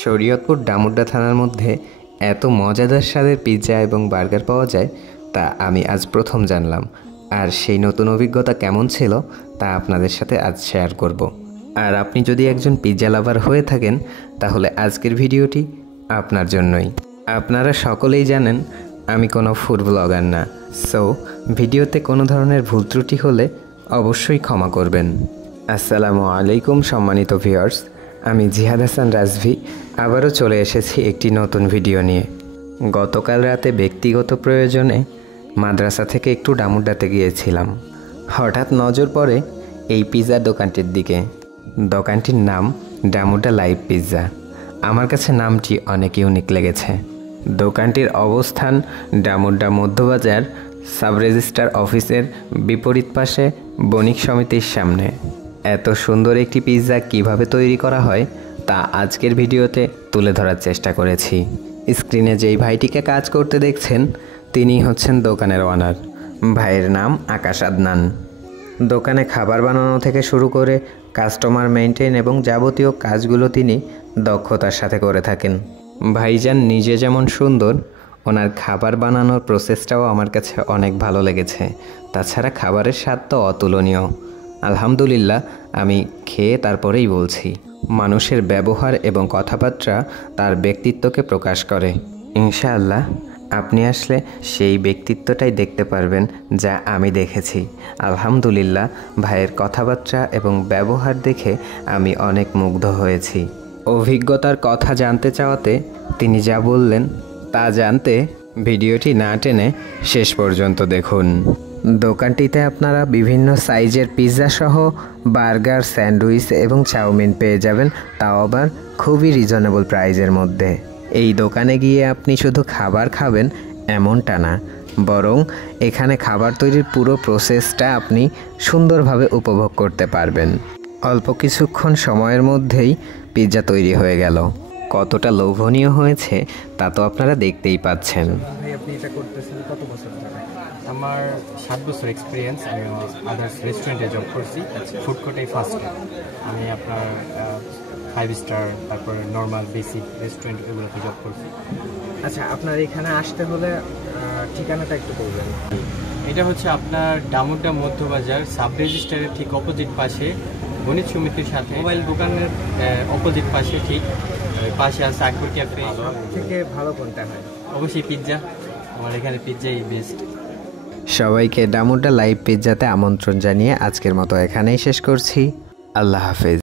শরীয়তপুর ডামুড্যা থানার মধ্যে এত মজাদার স্বাদের পিৎজা এবং বার্গার পাওয়া যায় তা আমি আজ প্রথম জানলাম। আর সেই নতুন অভিজ্ঞতা কেমন ছিল তা আপনাদের সাথে আজ শেয়ার করব। আর আপনি যদি একজন পিৎজা লাভার হয়ে থাকেন তাহলে আজকের ভিডিওটি আপনার জন্যই। আপনারা সকলেই জানেন আমি কোনো ফুড ব্লগার না, সো ভিডিওতে কোনো ধরনের ভুল ত্রুটি হলে অবশ্যই ক্ষমা করবেন। আসসালামু আলাইকুম সম্মানিত ভিউয়ার্স, আমি জিহাদ হাসান রাজভি আবারও চলে এসেছি একটি নতুন ভিডিও নিয়ে। গতকাল রাতে ব্যক্তিগত প্রয়োজনে মাদ্রাসা থেকে একটু ডামুড্যাতে গিয়েছিলাম। হঠাৎ নজর পড়ে এই পিৎজার দোকানটির দিকে। দোকানটির নাম ডামুড্যা লাইভ পিৎজা। আমার কাছে নামটি অনেক ইউনিক লেগেছে। দোকানটির অবস্থান ডামুড্যা মধ্যবাজার সাব রেজিস্ট্রার অফিসের বিপরীত পাশে বণিক সমিতির সামনে। এত সুন্দর একটি পিৎজা কিভাবে তৈরি করা হয় তা আজকের ভিডিওতে তুলে ধরার চেষ্টা করেছি। স্ক্রিনে যেই ভাইটিকে কাজ করতে দেখছেন তিনি হচ্ছেন দোকানের ওনার। ভাইয়ের নাম আকাশ আদনান। দোকানে খাবার বানানো থেকে শুরু করে কাস্টমার মেইনটেইন এবং যাবতীয় কাজগুলো তিনি দক্ষতার সাথে করে থাকেন। ভাইজান নিজে যেমন সুন্দর, ওনার খাবার বানানোর প্রসেসটাও আমার কাছে অনেক ভালো লেগেছে। তাছাড়া খাবারের স্বাদ তো অতুলনীয়। আলহামদুলিল্লাহ, আমি খেয়ে তারপরেই বলছি। মানুষের ব্যবহার এবং কথাবার্তা তার ব্যক্তিত্বকে প্রকাশ করে। ইনশাআল্লাহ আপনি আসলে সেই ব্যক্তিত্বটাই দেখতে পারবেন যা আমি দেখেছি। আলহামদুলিল্লাহ, ভাইয়ের কথাবার্তা এবং ব্যবহার দেখে আমি অনেক মুগ্ধ হয়েছি। অভিজ্ঞতার কথা জানতে চাওয়াতে তিনি যা বললেন তা জানতে ভিডিওটি না টেনে শেষ পর্যন্ত দেখুন। দোকানটিতে আপনারা বিভিন্ন সাইজের পিৎজা সহ বার্গার, স্যান্ডউইচ এবং চাউমিন পেয়ে যাবেন, তাও আবার খুবই রিজনেবল প্রাইজের মধ্যে। এই দোকানে গিয়ে আপনি শুধু খাবার খাবেন এমনটা না, বরং এখানে খাবার তৈরির পুরো প্রসেসটা আপনি সুন্দরভাবে উপভোগ করতে পারবেন। অল্প কিছুক্ষণ সময়ের মধ্যেই পিৎজা তৈরি হয়ে গেল। কতটা লোভনীয় হয়েছে তা তো আপনারা দেখতেই পাচ্ছেন। ভাই, আপনি এটা করতেছেন কত বছর ধরে? আমার 7 বছর এক্সপিরিয়েন্স। আমি আদার্স রেস্টুরেন্টে জব করছি, ফুড কোর্টেই ফার্স্ট। আমি আপনার 5 স্টার, তারপরে নর্মাল বেসিক রেস্টুরেন্ট এগুলোতে জব করছি। আচ্ছা, আপনার এখানে আসতে হলে ঠিকানাটা একটু বলবেন। এটা হচ্ছে আপনার ডামুড্যা মধ্যবাজার সাব রেজিস্ট্রারের ঠিক অপোজিট পাশে বণিক সমিতির সাথে মোবাইল দোকানের অপোজিট পাশে, ঠিক পাশে আছে আকবর ক্যাফে। থেকে ভালো কোনটা হয়? অবশ্যই পিৎজা। আমার এখানে পিৎজাই বেস্ট। সবাইকে ডামুড্যা লাইভ পিৎজাতে আমন্ত্রণ জানিয়ে আজকের মতো এখানেই শেষ করছি। আল্লাহ হাফেজ।